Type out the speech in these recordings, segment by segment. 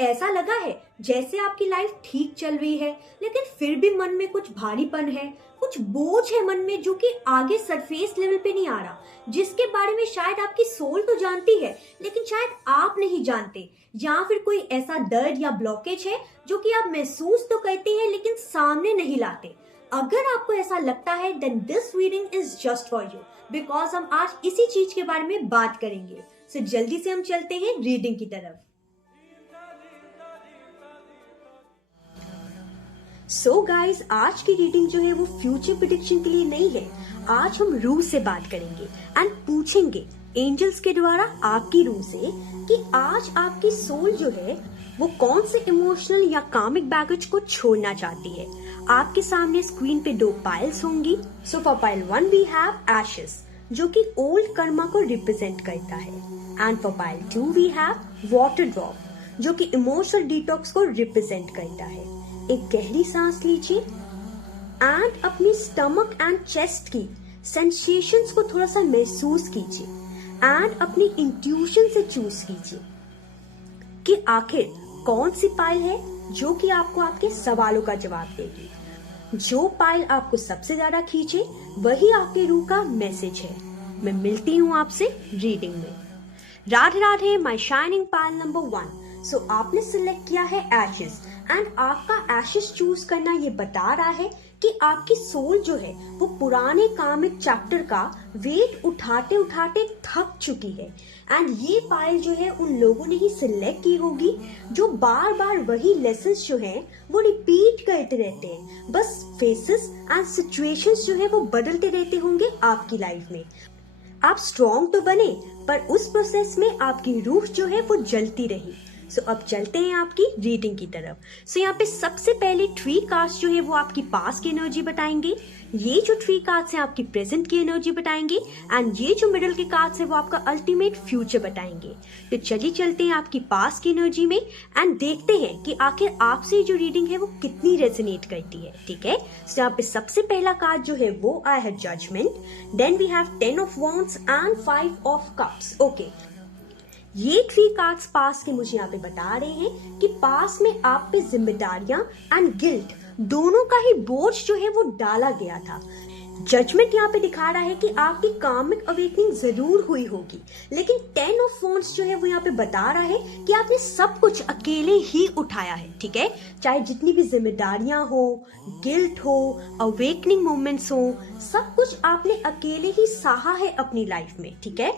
ऐसा लगा है जैसे आपकी लाइफ ठीक चल रही है, लेकिन फिर भी मन में कुछ भारीपन है, कुछ बोझ है मन में जो कि आगे सरफेस लेवल पे नहीं आ रहा, जिसके बारे में शायद आपकी सोल तो जानती है लेकिन शायद आप नहीं जानते, या फिर कोई ऐसा दर्द या ब्लॉकेज है जो कि आप महसूस तो करते हैं लेकिन सामने नहीं लाते। अगर आपको ऐसा लगता है then this reading is just for you, because हम आज इसी चीज के बारे में बात करेंगे। सो जल्दी से हम चलते हैं रीडिंग की तरफ। सो गाइज, आज की रीडिंग जो है वो फ्यूचर प्रेडिक्शन के लिए नहीं है। आज हम रूह से बात करेंगे एंड पूछेंगे एंजल्स के द्वारा आपकी रूह से कि आज आपकी सोल जो है वो कौन से इमोशनल या कामिक बैगेज को छोड़ना चाहती है। आपके सामने स्क्रीन पे 2 पाइल्स होंगी। So for pile 1 we have ashes जो कि ओल्ड कर्मा को रिप्रेजेंट करता है, and for pile 2 we have water drop जो कि इमोशनल डिटॉक्स को रिप्रेजेंट करता है। एक गहरी सांस लीजिए एंड अपनी स्टमक एंड चेस्ट की सेंसेशंस को थोड़ा सा महसूस कीजिए एंड अपनी इंट्यूशन से चूज कीजिए कि आखिर कौन सी पाइल है जो कि आपको आपके सवालों का जवाब देगी। जो पाइल आपको सबसे ज्यादा खींचे वही आपके रूह का मैसेज है। मैं मिलती हूँ आपसे रीडिंग में। Radhe Radhe my shining pile number 1। सो आपने सिलेक्ट किया है एशेस एंड आपका एशेस चूज करना ये बता रहा है कि आपकी सोल जो है वो पुराने कामिक चैप्टर का वेट उठाते उठाते थक चुकी है, एंड ये पाइल जो है उन लोगों ने ही सिलेक्ट की होगी जो बार बार वही लेसन्स जो हैं वो रिपीट करते रहते हैं। बस फेसेस एंड सिचुएशंस जो है वो बदलते रहते होंगे आपकी लाइफ में। आप स्ट्रॉन्ग तो बने पर उस प्रोसेस में आपकी रूह जो है वो जलती रही। सो अब चलते हैं आपकी रीडिंग की तरफ। सो यहाँ पे सबसे पहले 3 कार्ड्स जो है वो आपकी पास्ट की एनर्जी बताएंगे, ये जो 3 कार्ड्स हैं आपकी प्रेजेंट की एनर्जी बताएंगे, एंड ये जो मिडिल के कार्ड्स है वो आपका अल्टीमेट फ्यूचर बताएंगे। तो चलिए चलते हैं आपकी पास्ट की एनर्जी में एंड देखते हैं कि आखिर आपसे जो रीडिंग है वो कितनी रेजोनेट करती है। ठीक है, सो यहाँ पे सबसे पहला कार्ड जो है वो आया है judgement, then we have 10 of wands and 5 of cups. Okay, ये 3 कार्ड्स पास के मुझे यहाँ पे बता रहे हैं कि पास में आप पे जिम्मेदारियां एंड गिल्ट दोनों का ही बोझ जो है वो डाला गया था। जजमेंट यहाँ पे दिखा रहा है कि आपकी कामिक अवेकनिंग जरूर हुई होगी, लेकिन 10 ऑफ वॉन्ड्स जो है वो यहाँ पे बता रहा है कि आपने सब कुछ अकेले ही उठाया है। ठीक है, चाहे जितनी भी जिम्मेदारियां हो, गिल्ट हो, अवेकनिंग मोमेंट्स हो, सब कुछ आपने अकेले ही सहा है अपनी लाइफ में। ठीक है,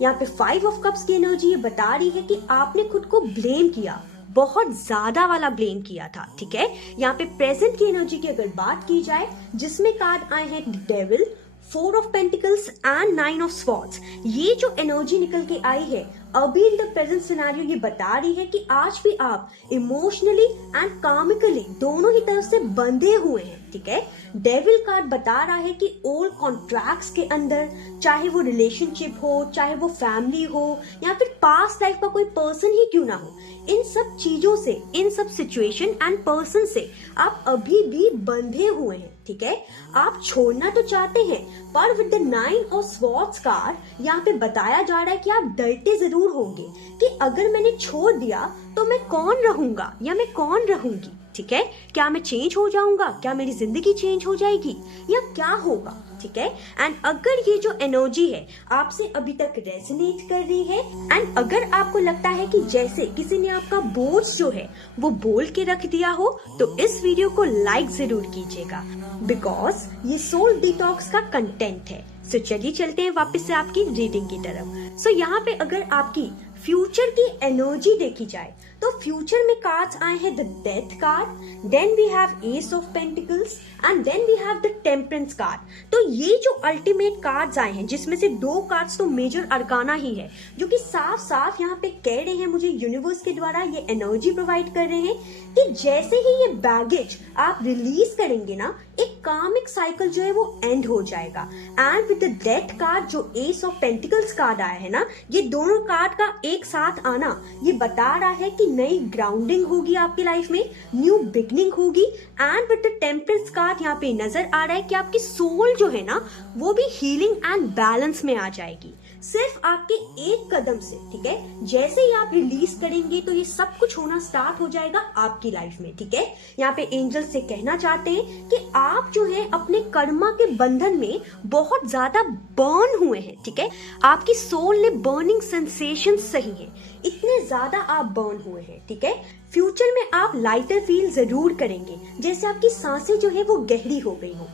यहाँ पे 5 ऑफ कप्स की एनर्जी ये बता रही है कि आपने खुद को ब्लेम किया, बहुत ज्यादा वाला ब्लेम किया था। ठीक है, यहाँ पे प्रेजेंट की एनर्जी की अगर बात की जाए जिसमें कार्ड आए हैं devil, 4 of pentacles and 9 of swords. ये जो एनर्जी निकल के आई है अभी इन द प्रेजेंट सिनेरियो ये बता रही है कि आज भी आप इमोशनली एंड कामिकली दोनों ही तरफ से बंधे हुए हैं। ठीक है, डेविल कार्ड बता रहा है कि ओल्ड कॉन्ट्रैक्ट्स के अंदर, चाहे वो रिलेशनशिप हो, चाहे वो फैमिली हो, या फिर पास्ट लाइफ का कोई पर्सन ही क्यों ना हो, इन सब चीजों से, इन सब सिचुएशन एंड पर्सन से आप अभी भी बंधे हुए हैं। ठीक है, आप छोड़ना तो चाहते हैं पर with the 9 of swords card यहाँ पे बताया जा रहा है कि आप डरते जरूर होंगे कि अगर मैंने छोड़ दिया तो मैं कौन रहूंगा या मैं कौन रहूंगी। ठीक है, क्या मैं चेंज हो जाऊंगा, क्या मेरी जिंदगी चेंज हो जाएगी या क्या होगा। ठीक है, एंड अगर ये जो एनर्जी है आपसे अभी तक रेजोनेट कर रही है एंड अगर आपको लगता है कि जैसे किसी ने आपका बोझ जो है वो बोल के रख दिया हो, तो इस वीडियो को लाइक जरूर कीजिएगा, बिकॉज ये सोल डिटॉक्स का कंटेंट है। सो चलिए चलते हैं वापस से आपकी रीडिंग की तरफ। सो यहाँ पे अगर आपकी फ्यूचर की एनर्जी देखी जाए तो फ्यूचर में कार्ड्स आए हैं the death card, then we have ace of pentacles and then we have the temperance card. तो ये जो अल्टीमेट कार्ड्स आए हैं जिसमें से 2 कार्ड्स तो मेजर अरकाना ही है, जो कि साफ साफ यहाँ पे कह रहे हैं, मुझे यूनिवर्स के द्वारा ये एनर्जी प्रोवाइड कर रहे हैं कि जैसे ही ये बैगेज आप रिलीज करेंगे ना, एक कामिक साइकिल जो है वो एंड हो जाएगा। And with the death card जो एस ऑफ पेंटिकल्स कार्ड आया है ना, ये दोनों कार्ड का एक साथ आना ये बता रहा है कि नई ग्राउंडिंग होगी आपकी लाइफ में, न्यू बिगनिंग होगी। And with the temperance card यहाँ पे नजर आ रहा है कि आपकी सोल जो है ना वो भी हीलिंग एंड बैलेंस में आ जाएगी। सिर्फ आपके एक कदम से, ठीक है। जैसे ही आप रिलीज करेंगे तो ये सब कुछ होना स्टार्ट हो जाएगा आपकी लाइफ में, ठीक है। यहाँ पे एंजल से कहना चाहते हैं कि आप जो है अपने कर्मा के बंधन में बहुत ज्यादा बर्न हुए हैं, ठीक है। आपकी सोल ने बर्निंग सेंसेशन सही है, इतने ज्यादा आप बर्न हुए हैं, ठीक है। फ्यूचर में आप लाइटर फील जरूर करेंगे, जैसे आपकी सांसें जो है वो गहरी हो गई हो।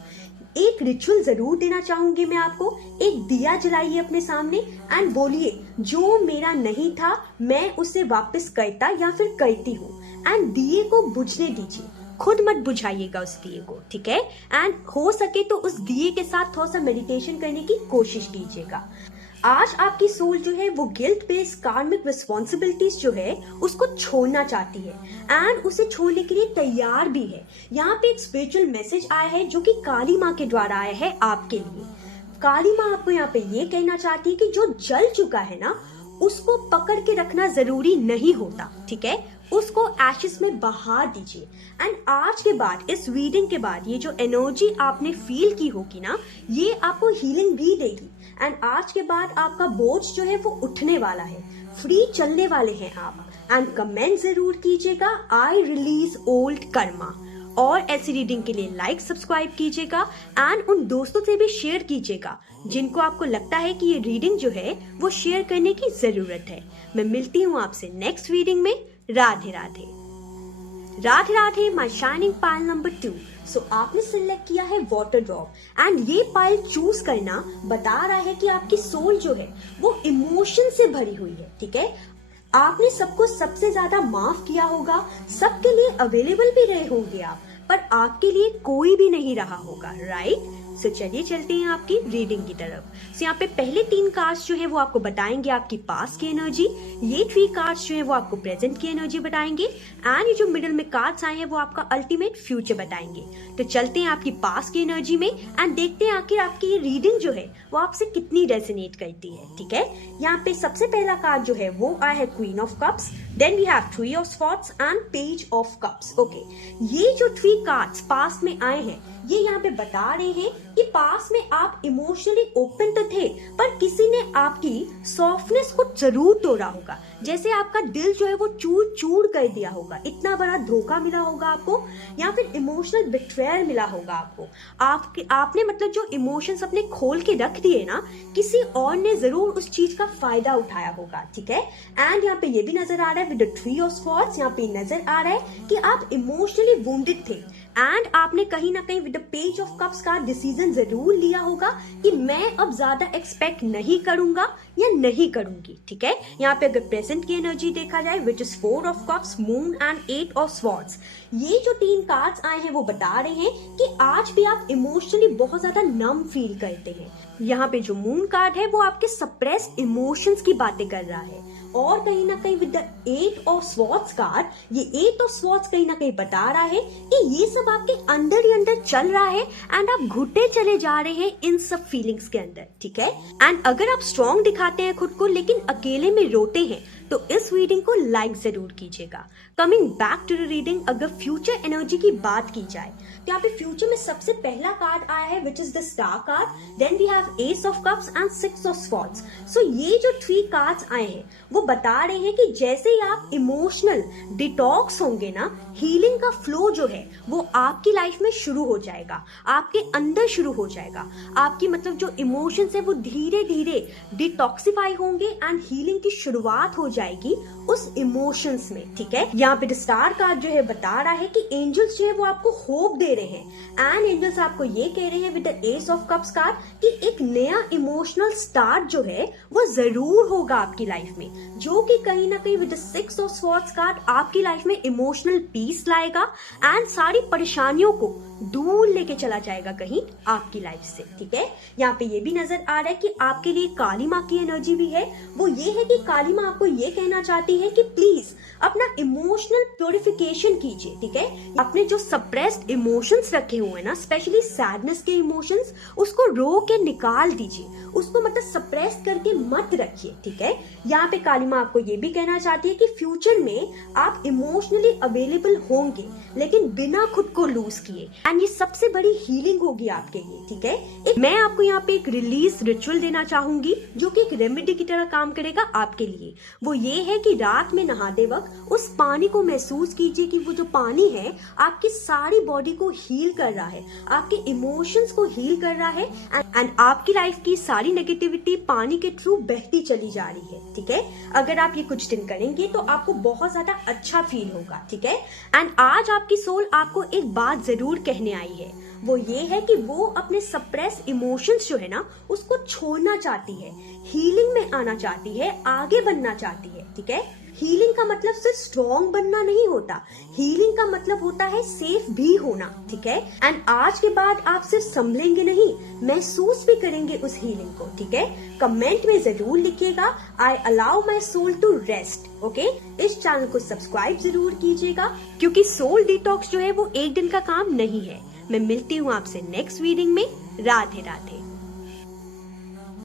एक रिचुअल जरूर देना चाहूंगी मैं आपको। एक दिया जलाइए अपने सामने एंड बोलिए, जो मेरा नहीं था मैं उसे वापस करता या फिर करती हूँ, एंड दिए को बुझने दीजिए। खुद मत बुझाइएगा उस दिए को, ठीक है। एंड हो सके तो उस दिए के साथ थोड़ा सा मेडिटेशन करने की कोशिश कीजिएगा। आज आपकी सोल जो है वो गिल्ट बेस्ड कार्मिक रिस्पॉन्सिबिलिटीज जो है उसको छोड़ना चाहती है एंड उसे छोड़ने के लिए तैयार भी है। यहाँ पे एक स्पिरिचुअल मैसेज आया है जो कि काली माँ के द्वारा आया है आपके लिए। काली माँ आपको यहाँ पे ये कहना चाहती है कि जो जल चुका है ना उसको पकड़ के रखना जरूरी नहीं होता, ठीक है। उसको एशेस में बहा दीजिए। एंड आज के बाद, इस रीडिंग के बाद, ये जो एनर्जी आपने फील की होगी ना, ये आपको हीलिंग भी देगी। एंड आज के बाद आपका बोझ जो है वो उठने वाला है, फ्री चलने वाले हैं आप। एंड कमेंट जरूर कीजिएगा, आई रिलीज ओल्ड कर्मा। और ऐसी रीडिंग के लिए लाइक सब्सक्राइब कीजिएगा एंड उन दोस्तों से भी शेयर कीजिएगा जिनको आपको लगता है कि ये रीडिंग जो है वो शेयर करने की जरूरत है। मैं मिलती हूँ आपसे नेक्स्ट रीडिंग में। Radhe Radhe. Radhe Radhe my shining pile number 2। सो आपने सिलेक्ट किया है वाटर ड्रॉप एंड ये पाइल चूज करना बता रहा है कि आपकी सोल जो है वो इमोशन से भरी हुई है, ठीक है। आपने सबको सबसे ज्यादा माफ किया होगा, सबके लिए अवेलेबल भी रहे होंगे आप, पर आपके लिए कोई भी नहीं रहा होगा, राइट। सो चलिए चलते हैं आपकी रीडिंग की तरफ। सो यहाँ पे पहले 3 कार्ड्स जो है वो आपको बताएंगे आपकी पास्ट की एनर्जी, ये 3 कार्ड्स जो है वो आपको प्रेजेंट की एनर्जी बताएंगे एंड ये जो मिडिल में कार्ड्स आए हैं वो आपका अल्टीमेट फ्यूचर बताएंगे। तो चलते हैं आपकी पास्ट की एनर्जी में एंड देखते हैं आखिर आपकी ये रीडिंग जो है वो आपसे कितनी रेजोनेट करती है, ठीक है। यहाँ पे सबसे पहला कार्ड जो है वो आया है queen of cups, then we have 3 of swords and page of cups. Okay, ये जो 3 कार्ड्स पास्ट में आए हैं ये यहाँ पे बता रहे हैं कि पास में आप इमोशनली ओपन तो थे, पर किसी ने आपकी सॉफ्टनेस को जरूर तोड़ा होगा। जैसे आपका दिल जो है वो चूर चूर कर दिया होगा, इतना बड़ा धोखा मिला होगा आपको, या फिर इमोशनल बिट्रेयल मिला होगा आपको। आपने मतलब जो इमोशंस अपने खोल के रख दिए ना, किसी और ने जरूर उस चीज का फायदा उठाया होगा, ठीक है। एंड यहाँ पे ये भी नजर आ रहा है विद द 3 ऑफ स्वॉर्ड्स, यहाँ पे नजर आ रहा है कि आप इमोशनली वुंडेड थे एंड आपने कहीं ना कहीं with the page of cups का डिसीजन जरूर लिया होगा कि मैं अब ज्यादा एक्सपेक्ट नहीं करूंगा या नहीं करूंगी, ठीक है। यहाँ पे अगर प्रेजेंट की एनर्जी देखा जाए which is 4 of cups, moon and 8 of swords, ये जो 3 कार्ड्स आए हैं वो बता रहे हैं कि आज भी आप इमोशनली बहुत ज्यादा नम फील करते हैं। यहाँ पे जो मून कार्ड है वो आपके सप्रेस्ड इमोशंस की बातें कर रहा है और कहीं ना कहीं with the 8 of swords card, ये 8 ऑफ स्वॉर्ड्स कहीं ना कहीं बता रहा है कि ये सब आपके अंदर ही अंदर चल रहा है एंड आप घुटे चले जा रहे हैं इन सब फीलिंग्स के अंदर, ठीक है। एंड अगर आप स्ट्रॉन्ग दिखाते हैं खुद को लेकिन अकेले में रोते हैं तो इस रीडिंग को लाइक जरूर कीजिएगा। Coming back to the reading, अगर फ्यूचर एनर्जी की बात की जाए तो यहाँ पे फ्यूचर में सबसे पहला कार्ड आया है which is the star card, then we have ace of cups and 6 of swords. So ये जो 3 कार्ड्स आए हैं वो बता रहे हैं कि जैसे ही आप इमोशनल डिटॉक्स होंगे ना, हीलिंग का फ्लो जो है वो आपकी लाइफ में शुरू हो जाएगा, आपके अंदर शुरू हो जाएगा। आपकी मतलब जो इमोशंस है वो धीरे धीरे डिटॉक्सिफाई होंगे एंड हीलिंग की शुरुआत हो जाएगी उस इमोशंस में, ठीक है। यहाँ पे स्टार कार्ड जो है बता रहा है कि एंजल्स जो है वो आपको होप दे रहे हैं एंड एंजल्स आपको ये कह रहे हैं with the S of cups card कि एक नया इमोशनल स्टार्ट जो है वो जरूर होगा आपकी लाइफ में, जो कि कहीं ना कहीं with the 6 of swords card आपकी लाइफ में इमोशनल पीस लाएगा एंड सारी परेशानियों को दूर लेके चला जाएगा कहीं आपकी लाइफ से, ठीक है। यहाँ पे ये भी नजर आ रहा है कि आपके लिए काली माँ की एनर्जी भी है। वो ये है कि काली माँ आपको ये ये कहना चाहती है कि प्लीज अपना इमोशनल प्योरिफिकेशन कीजिए, ठीक है। अपने जो सप्रेस्ड इमोशंस रखे हुए हैं ना, स्पेशली सैडनेस के इमोशंस, उसको रो के निकाल दीजिए, उसको मतलब सप्रेस करके मत रखिए, ठीक है। यहाँ पे काली माँ आपको ये भी कहना चाहती है कि फ्यूचर में आप इमोशनली अवेलेबल होंगे, लेकिन बिना खुद को लूज किए, एंड ये सबसे बड़ी हीलिंग होगी आपके लिए, ठीक है। मैं आपको यहाँ पे एक रिलीज रिचुअल देना चाहूंगी जो कि एक रेमेडी की तरह काम करेगा आपके लिए। वो ये है कि रात में नहाते वक्त उस पानी को महसूस कीजिए कि वो जो पानी है आपकी सारी बॉडी को हील कर रहा है, आपके इमोशंस को हील कर रहा है, एंड आपकी लाइफ की सारी नेगेटिविटी पानी के थ्रू बहती चली जा रही है, ठीक है। अगर आप ये कुछ दिन करेंगे तो आपको बहुत ज्यादा अच्छा फील होगा, ठीक है। एंड आज आपकी सोल आपको एक बात जरूर कहने आई है, वो ये है कि वो अपने सप्रेस इमोशंस जो है ना उसको छोड़ना चाहती है, हीलिंग में आना चाहती है, आगे बढ़ना चाहती है, ठीक है। हीलिंग का मतलब सिर्फ स्ट्रॉन्ग बनना नहीं होता, हीलिंग का मतलब होता है सेफ भी होना, ठीक है। एंड आज के बाद आप सिर्फ संभलेंगे नहीं, महसूस भी करेंगे उस हीलिंग को, ठीक है। कमेंट में जरूर लिखिएगा I allow my soul to rest, okay. इस चैनल को सब्सक्राइब जरूर कीजिएगा, क्योंकि सोल डिटॉक्स जो है वो एक दिन का काम नहीं है। मैं मिलती हूँ आपसे नेक्स्ट रीडिंग में। राधे राधे।